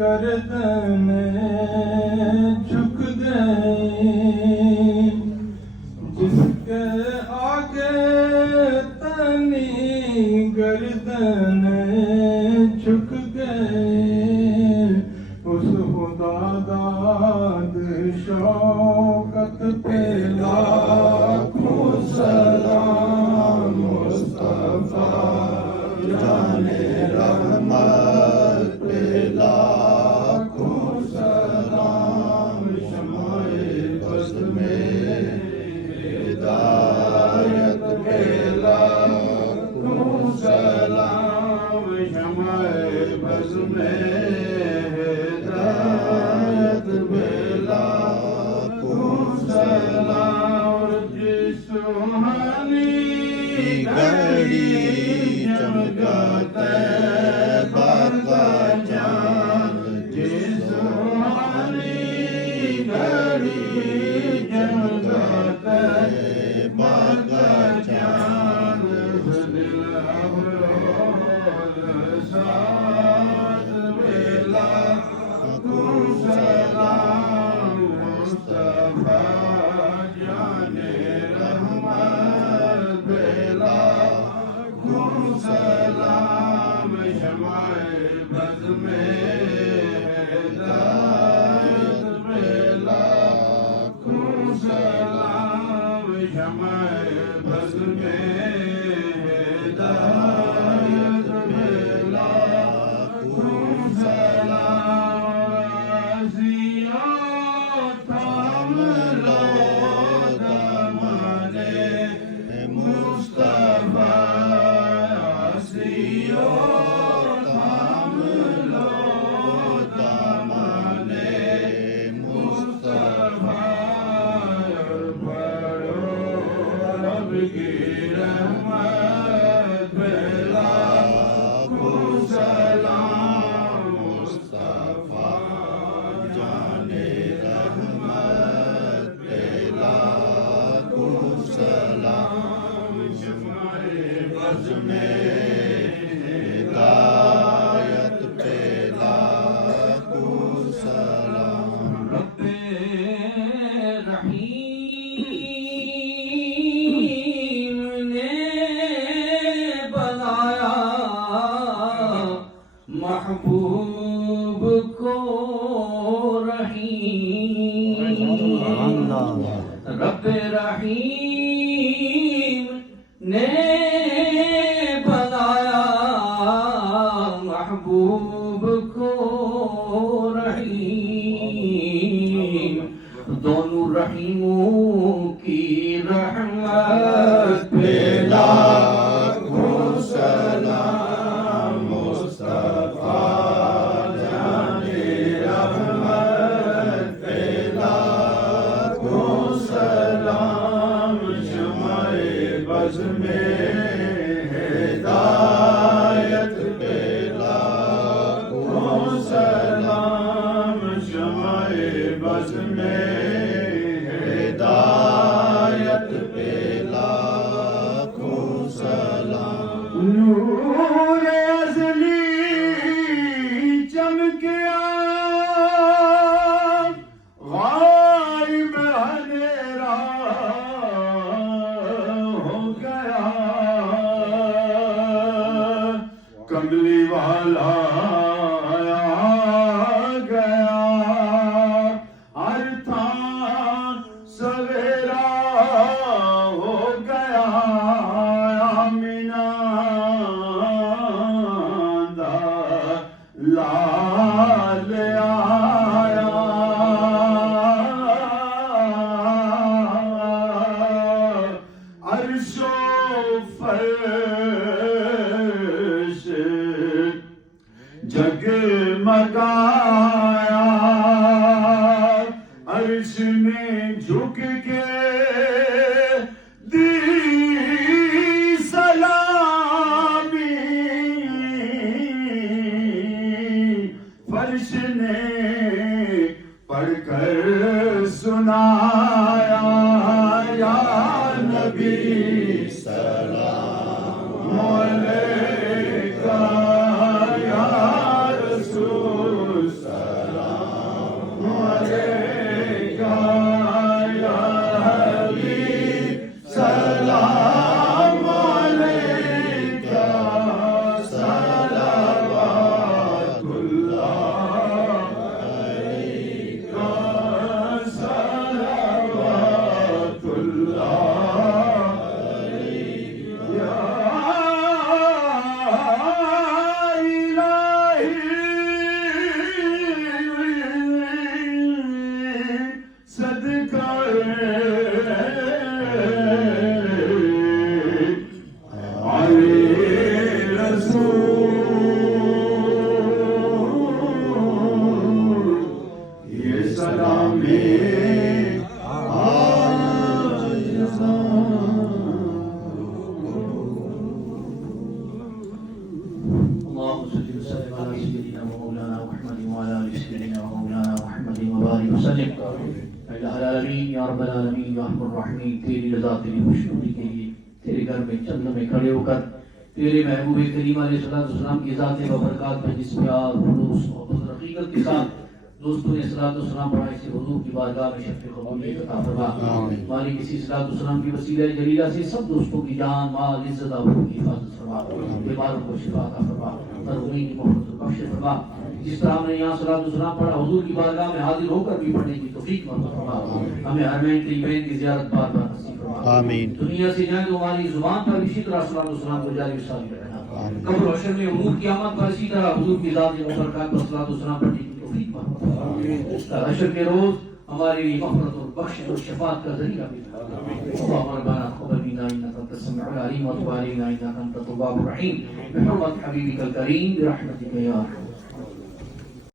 गर्दन झुक गई, जिसके आगे तनी गर्दन झुक गई, उस खुदा दाद शौकत पे लाखों सलाम। मुस्तफा जाने रहमत पे लाखों सलाम। शमाए बज़्म में हिदायत पे लाखों सलाम। शमाए बज़्म में हिदायत पे लाखों सलाम। जिस सुहानी घड़ी चमकाते बाका जान, जिस सुहानी घड़ी चमकाते बाका जान। दिल अफरोज़ साथ बेला लाखों सलाम। मुस्तफा जाने रहमत बेला लाखों सलाम। शमाए बज़्म में हिदायत पे लाखों सलाम। शमाए बज़्म में हिदायत पे लाखों सलाम। जिया थाम लो दामने मुस्तफा, सियो थाम लो दामने मुस्तफा। पढ़ो रब की रहमत पे लाखों सलाम। मुस्तफा जाने रहमत पे लाखों सलाम। शमाए बज़्म में हिदायत पे लाखों सलाम। रब्बे रहीम ने बनाया महबूब को रहीम। रब्बे रहीम ने बनाया महबूब को रहीम। दोनों रहीमों की रहमत पे लाखों सलाम। मुस्तफा जाने रहमत पे लाखों सलाम। शमाए बज़्म में हिदायत पे लाखों सलाम। शमाए बज़्म में हिदायत पे लाखों सलाम। नूर अज़ली चमकिया, गायब अंधेरा हो गया। कमली वाला आ गया, हर थान सवेरा हो गया। आमिना दा लाल आया, अर्शो फर्श जगमगाया। अर्श ने झुक के दी सलामी, फर्श ने पढ़कर सुनाया। या नबी सलाम अलैका, या सय्यिदिना व मौलाना मुहम्मद व अला आलि सय्यिदिना व मौलाना मुहम्मद व बारिक वसल्लम। इलाही आलमीन या रब्बल आलमीन या अरहमर राहिमीन, तेरी रज़ा तेरी खुशनुदी के लिए तेरे घर में चंद में खड़े होकर तेरे महबूब करीम अलैहिस्सलाम की ज़ात व बरकात में जिस प्यार खुलूस और हकीकत के साथ दोस्तों ने सलाम पढ़ा, इसे हुजूर की बारगाह में शफ़ क़बूलियत अता फरमा। मालिक इसी सलाम की वसीला जलीला से सब दोस्तों की जान माल इज्जत आबरू की हिफाजत फरमा, बीमारों को शिफा अता फरमा, मरहूमीन की मोहब्बत बख्श फरमा। जिस तरह हमने यहाँ सलाम पढ़ा हुजूर की बारगाह में हाजिर होकर भी पढ़ने की तौफीक फरमा। हमें हरमैन तय्यबैन की ज़ियारत बार बार नसीब फरमा। आमीन। दुनिया से जाए तो हमारी जुबान पर इसी तरह सलाम को जारी सारी रहना। कब्र और हश्र में उमूर क़यामत पर इसी तरह हुजूर की ज़ात मुबारकात पर सलाम पढ़ने की तौफीक फरमा। हश्र के रोज हमारे लिए मग़फ़िरत और बख्शिश और शफ़ाअत का ज़रिया भी अल्लाह रब्बाना क़ब्बल मिन्ना इन्नका अंतस समीउल अलीम व तुब अलैना इन्नका अंतत तव्वाबुर रहीम बिहुर्मति हबीबिकल करीम बिरहमतिका या